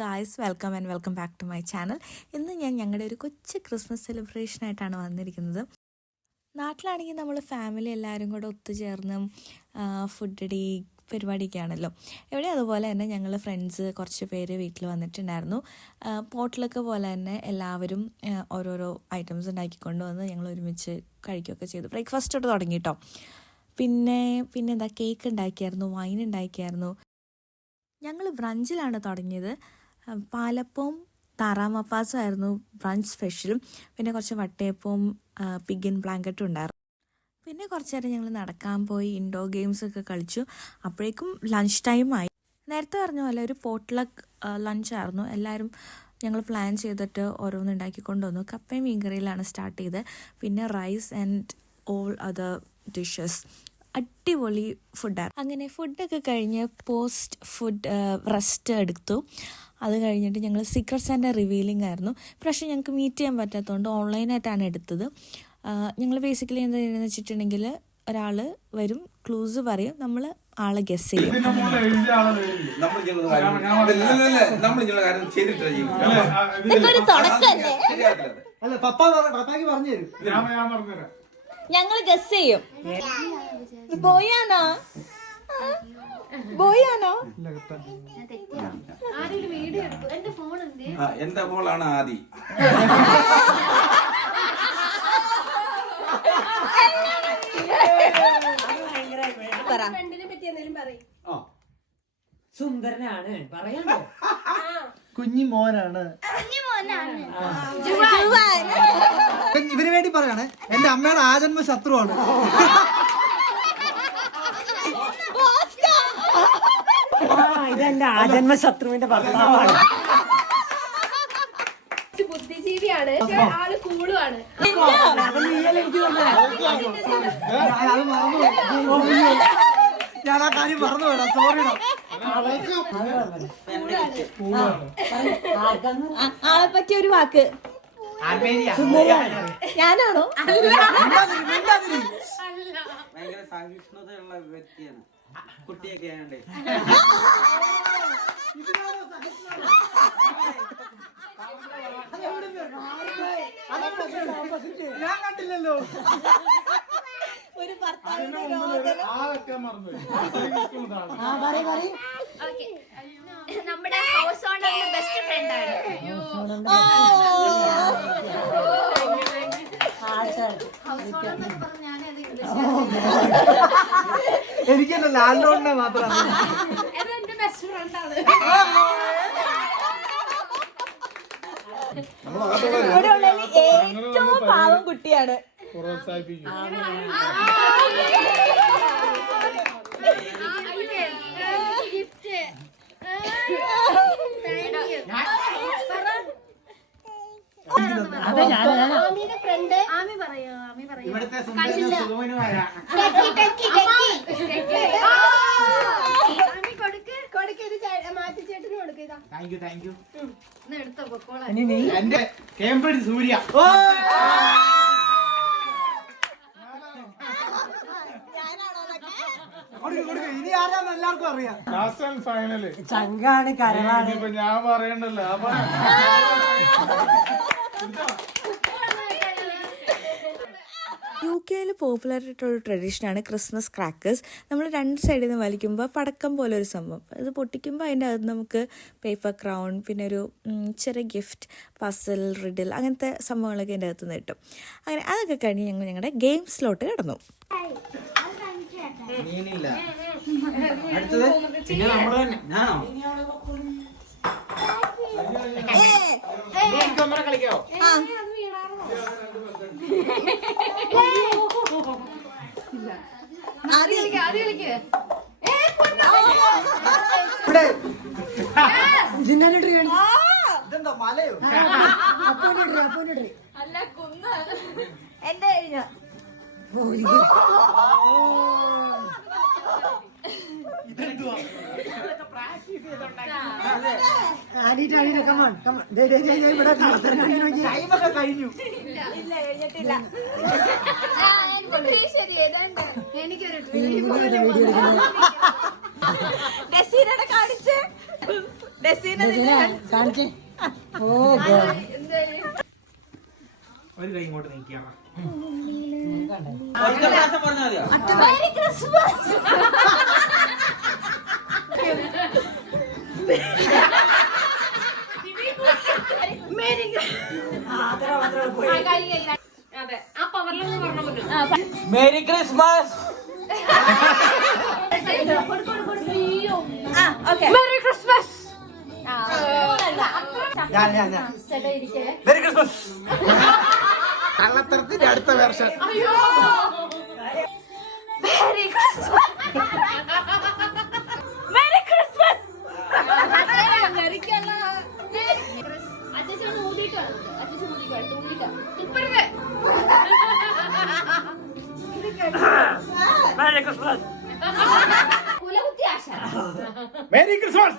Guys, welcome back to my channel. ഇന്ന് ഞാൻ ഞങ്ങളുടെ ഒരു കൊച്ചു ക്രിസ്മസ് സെലിബ്രേഷനായിട്ടാണ് വന്നിരിക്കുന്നത്. നാട്ടിലാണെങ്കിൽ നമ്മൾ ഫാമിലി എല്ലാവരും കൂടെ ഒത്തുചേർന്ന് ഫുഡ് അടി പരിപാടിയൊക്കെയാണല്ലോ. ഇവിടെ അതുപോലെ തന്നെ ഞങ്ങൾ ഫ്രണ്ട്സ് കുറച്ച് പേര് വീട്ടിൽ വന്നിട്ടുണ്ടായിരുന്നു. പോട്ടിലൊക്കെ പോലെ തന്നെ എല്ലാവരും ഓരോരോ ഐറ്റംസ് ഉണ്ടാക്കിക്കൊണ്ട് വന്ന് ഞങ്ങൾ ഒരുമിച്ച് കഴിക്കുകയൊക്കെ ചെയ്തു. ബ്രേക്ക്ഫാസ്റ്റ് തൊട്ട് തുടങ്ങി കേട്ടോ. പിന്നെ എന്താ കേക്ക് ഉണ്ടാക്കിയായിരുന്നു, വൈൻ ഉണ്ടാക്കിയായിരുന്നു. ഞങ്ങൾ ബ്രഞ്ചിലാണ് തുടങ്ങിയത്. പാലപ്പവും താറാമപ്പാസും ആയിരുന്നു ബ്രഞ്ച് സ്പെഷ്യലും. പിന്നെ കുറച്ച് വട്ടയപ്പവും പിഗിൻ ബ്ലാങ്കറ്റും ഉണ്ടായിരുന്നു. പിന്നെ കുറച്ച് നേരം ഞങ്ങൾ നടക്കാൻ പോയി, ഇൻഡോർ ഗെയിംസൊക്കെ കളിച്ചു. അപ്പോഴേക്കും ലഞ്ച് ടൈമായി. നേരത്തെ പറഞ്ഞ പോലെ ഒരു പോട്ട്ലക്ക് ലഞ്ചായിരുന്നു. എല്ലാവരും ഞങ്ങൾ പ്ലാൻ ചെയ്തിട്ട് ഓരോന്ന് ഉണ്ടാക്കിക്കൊണ്ട് വന്നു. കപ്പയും മീൻകറിയിലാണ് സ്റ്റാർട്ട് ചെയ്തത്. പിന്നെ rice and all other dishes. അടിപൊളി ഫുഡായിരുന്നു. അങ്ങനെ ഫുഡൊക്കെ കഴിഞ്ഞ് പോസ്റ്റ് ഫുഡ് റെസ്റ്റ് എടുത്തു. അത് കഴിഞ്ഞിട്ട് ഞങ്ങൾ സീക്രട്ട് സാന്റ റിവീലിംഗ് ആയിരുന്നു. പക്ഷേ ഞങ്ങൾക്ക് മീറ്റ് ചെയ്യാൻ പറ്റാത്തതുകൊണ്ട് ഓൺലൈനായിട്ടാണ് എടുത്തത്. ഞങ്ങൾ ബേസിക്കലി എന്താ ചെയ്യുന്നതെന്ന് വെച്ചിട്ടുണ്ടെങ്കിൽ ഒരാൾ വരും, ക്ലൂസ് പറയും, നമ്മൾ ആളെ ഗസ് ചെയ്യും. ഞങ്ങൾ ഗസ് ചെയ്യും. ബോയാണോ എന്റെ മോളാണ് ആദി. സുന്ദരനാണ്, പറയാമോ? കുഞ്ഞി മോനാണ്. ഇവന് വേണ്ടി പറയാണ്, എന്റെ അമ്മയുടെ ആജന്മ ശത്രുവാണ്. ഇതെന്റെ ആജന്മ ശത്രുവിന്റെ ഭർത്താവാണ്. ബുദ്ധിജീവിയാണ്, ആള് കൂളുമാണ്. ഞാൻ ആ കാര്യം മറന്നു വേണം, സോറിടാം. ആളെ പറ്റിയ ഒരു വാക്ക് ഞാനാണോ? ഭയങ്കര സഹിഷ്ണുതയുള്ള വ്യക്തിയാണ്. കുട്ടിയൊക്കെ ആയതുകൊണ്ട് ഞാൻ കണ്ടില്ലല്ലോ. ഒരു നമ്മുടെ ഹൗസ് ഓണറിന്റെ ബെസ്റ്റ് ഫ്രണ്ട് ആണ്. എനിക്കല്ല, ലാൻഡ് ലോണിനെ മാത്രമാണ്. എന്റെ ബെസ്റ്റ് ഫ്രണ്ട് ആണ്. ഏറ്റവും പാവം കുട്ടിയാണ്. ഇവിടുത്തെ എന്റെ കേംബ്രിഡ്ജ് സൂര്യ. ഇനി ആരാന്ന് എല്ലാവർക്കും അറിയാം. ഫൈനല് ചങ്കാണ്, കരളാണ്. ഇപ്പൊ ഞാൻ പറയണ്ടല്ലോ. UK പോപ്പുലർ ആയിട്ടൊരു ട്രഡീഷനാണ് ക്രിസ്മസ് ക്രാക്കേഴ്സ്. നമ്മൾ രണ്ട് സൈഡിൽ നിന്ന് വലിക്കുമ്പോൾ പടക്കം പോലെ ഒരു സംഭവം. ഇത് പൊട്ടിക്കുമ്പോൾ അതിൻ്റെ അകത്ത് നമുക്ക് പേപ്പർ ക്രൗൺ, പിന്നെ ഒരു ചെറിയ ഗിഫ്റ്റ്, പസിൽ, റിഡിൽ, അങ്ങനത്തെ സംഭവങ്ങളൊക്കെ അതിൻ്റെ അകത്ത് നിന്ന് കിട്ടും. അങ്ങനെ അതൊക്കെ കഴിഞ്ഞ് ഞങ്ങൾ ഞങ്ങളുടെ ഗെയിംസിലോട്ട് കിടന്നു. അടുത്തത് പിന്നെ നമ്മള് തന്നെ കളിക്കാവോ? ഇതെന്താ മലയോ? അല്ല, കുന്ന്. എന്റെ കഴിഞ്ഞു. കഴിഞ്ഞു. ഇല്ല, കഴിഞ്ഞിട്ടില്ല. എനിക്കൊരു ഡെസീനയുടെ കാണിച്ച് കാണിച്ചേ. ഓ ഒരു കൈ ഇങ്ങോട്ട് നീക്കിയാണ് അതെ ആ പവറിലൊന്ന് പറഞ്ഞു merry Christmas. Merry Christmas. Merry Christmas. കള്ളത്തരത്തിന്റെ അടുത്ത version. Merry Christmas. Merry Christmas. അച്ഛൻ ഊതിയിട്ടാണ് അച്ഛൻ ഊതിയിട്ടാ ഇപ്പഴേ കുലകുത്തി ആശ. Merry Christmas.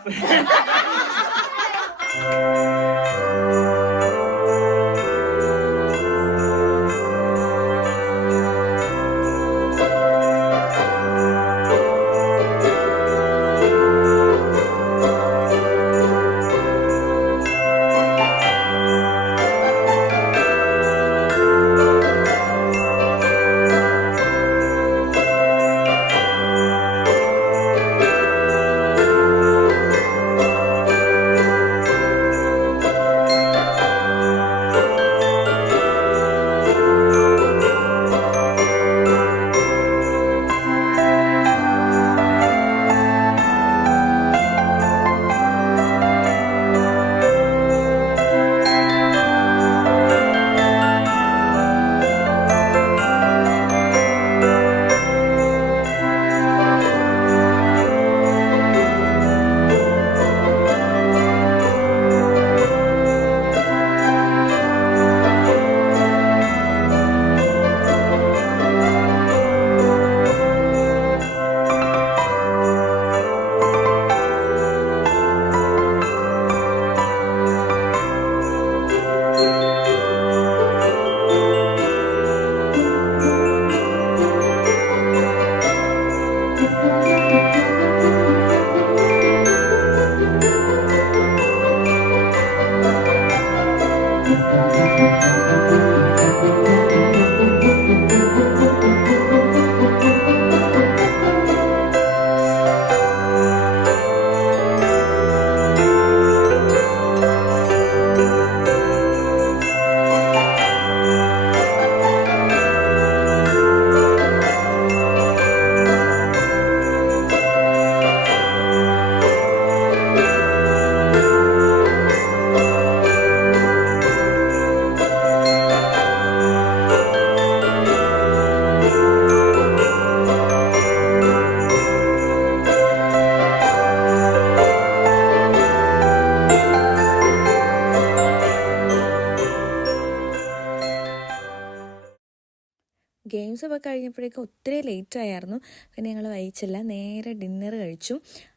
ഗെയിംസ് ഒക്കെ കഴിഞ്ഞപ്പോഴേക്കും ഒത്തിരി ലേറ്റ് ആയിരുന്നു. പിന്നെ ഞങ്ങൾ വൈകിച്ചില്ല, നേരെ ഡിന്നർ കഴിച്ചു.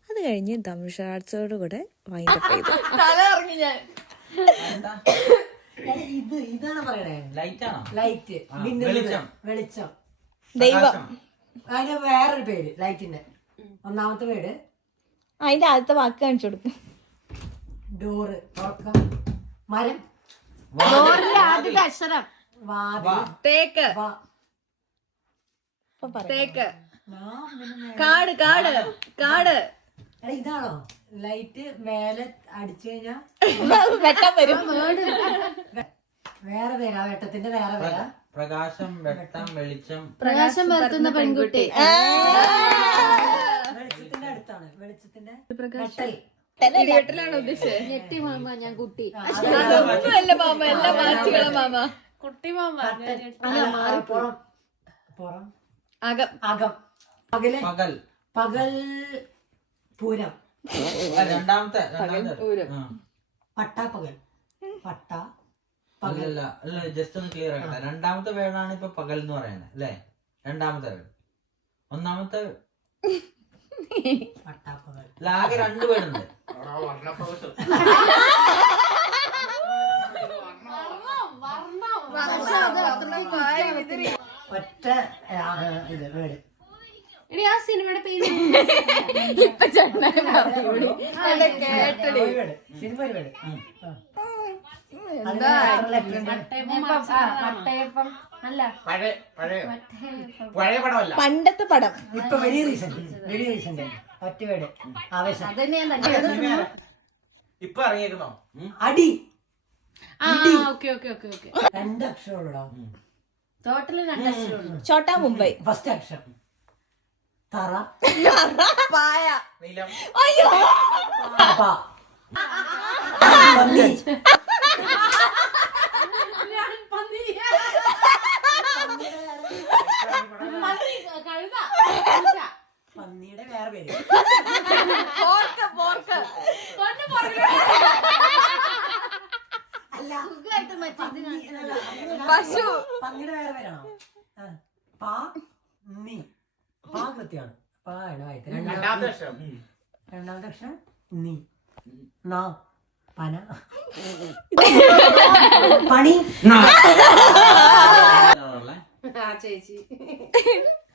അത് കഴിഞ്ഞ് ദംഷാർട്സോട് കൂടെ വൈൻഡപ്പ് ചെയ്തു. ഇതാണ് പറയണേ. ലൈറ്റാണോ? ലൈറ്റ്, വെളിച്ചം, ദൈവം. അതിന് വേറൊരു പേര് ലൈറ്റിന്റെ. ഒന്നാമത്തെ പേര് അതിന്റെ ആദ്യത്തെ വാക്ക് കാണിച്ചു കൊടുക്കും. ഡോറ്, മരം, ആദ്യത്തെ അക്ഷരം വാതിൽ, തേക്ക്, വാ. തേക്ക്, കാട്, കാട്, കാട്. എടാ ഇതാണോ ലൈറ്റ്? മേലെ അടിച്ചു കഴിഞ്ഞാ വെട്ടം വരും. വേറെ പേരാ വെട്ടത്തിന്റെ, വേറെ പേരാ. പ്രകാശം, വെട്ടം, വെളിച്ചം. പ്രകാശം പരത്തുന്ന പെൺകുട്ടി. വെളിച്ചത്തിന്റെ അടുത്താണ്. വെളിച്ചത്തിന്റെ വീട്ടിലാണ് ഉദ്ദേശിച്ചത്. ഞെട്ടി മാമ ഞാൻ കുട്ടി. മാമ എല്ലാ മാച്ചുകളും മാമ കുട്ടി മാമ. പുറം, പുറം, അകം, അകം, പകല്, പകൽ, പകൽ പൂരം, രണ്ടാമത്തെ പട്ടാപ്പകൽ, പട്ട അല്ല ജസ്റ്റ് ഒന്ന് ക്ലിയർ ആക്കട്ടെ. രണ്ടാമത്തെ വേർഡാണ് ഇപ്പൊ പകൽ എന്ന് പറയുന്നത് അല്ലേ? രണ്ടാമത്തെ വേർഡ്. ഒന്നാമത്തെ പട്ടാപ്പകൽ. ആകെ 2 വേർഡുണ്ട്. ഒറ്റ ഇത് വേർഡ്. ഇനി ആ സിനിമയുടെ പേര് ഇപ്പൊ ചേട്ടനെ പറഞ്ഞോളി. എന്റെ കേട്ടടി. സിനിമ ഒരു വീട്. എന്താ പഴയ പടമല്ല, പണ്ടത്തെ പടം. ഇപ്പൊ വെരി റീസെന്റ് ഒറ്റ വീട് ആവേശം. ഇപ്പൊ ഇറങ്ങിയേക്കുന്നോ? അടി ഓക്കെ ഓക്കെ ഓക്കെ ഓക്കെ. 2 അക്ഷരമുള്ളൂ. ടോട്ടല് 2 അക്ഷരമുള്ളൂ. ചോട്ടാ മുംബൈ. ഫസ്റ്റ് അക്ഷരം തറ. പായ. നീലം. അയ്യോ പ. പന്നി. പന്നിയുടെ വേറെ പേര്. അല്ല പശു. പന്നിയുടെ വേറെ പേരാണോ? പാ നീ. പാ കൃത്യമാണ്. പാ ആണ് വായിച്ചത്. രണ്ടാമത്തെ അക്ഷരം. രണ്ടാമത്തെ അക്ഷരം നീ. നാ പന. പണി. ചേച്ചി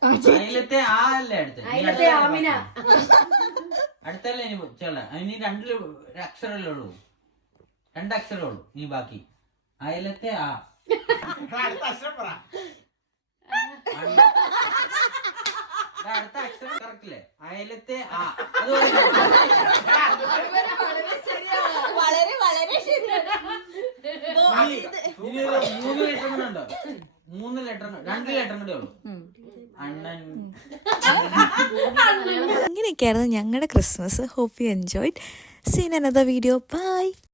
അതിലത്തെ ആ അല്ലേ അതിലത്തെ ആമിന. അടുത്തല്ലേ ഇനി ചേള ഇനി 2 അക്ഷരമല്ലേ ഉള്ളൂ, 2 അക്ഷരമേ ഉള്ളൂ ഇനി ബാക്കി. അയലത്തെ ആ. അടുത്ത അക്ഷരം പറ. അടുത്ത അക്ഷരം കറക്റ്റ് അല്ലേ? അയലത്തെ ആ. വളരെ വളരെ ഇനി ഒരു 3 ലെറ്റർ കൂടെ ഉണ്ടോ? 3 ലെറ്റർ, 2 ലെറ്റർ കൂടെ ഉള്ളൂ. അണ്ണൻ. ഇങ്ങനെയൊക്കെയായിരുന്നു ഞങ്ങളുടെ Christmas. Hope you enjoyed. Seen another video. By.